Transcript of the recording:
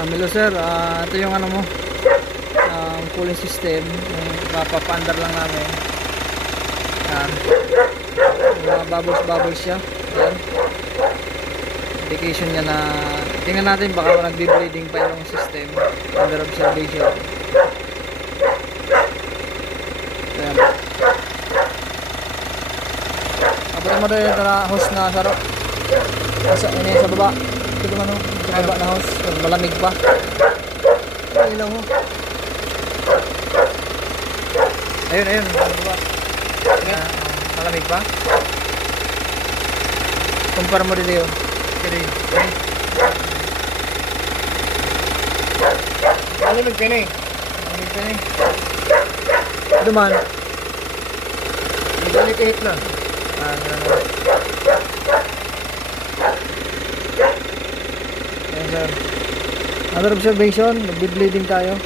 Hello sir, ito yung ano mo, cooling system, yung papaandar lang namin. Yan, mga bubbles siya. Yan, indication niya na, tingnan natin baka nagbe-bleeding pa yung system under observation. Yan, kapag mo rin ito na hose na saro ini sa baba. Ito naman sa baba na hose, malamig pa. Ay, ilaw mo. Ayun, sa baba. Malamig pa. Kumpara mo dito yun. Kiri. Malamig pa ni. Malamig pa ni. Ito man. Hindi kahit na. Ganun. Ayan sir. Under observation, nagbe-bleeding tayo.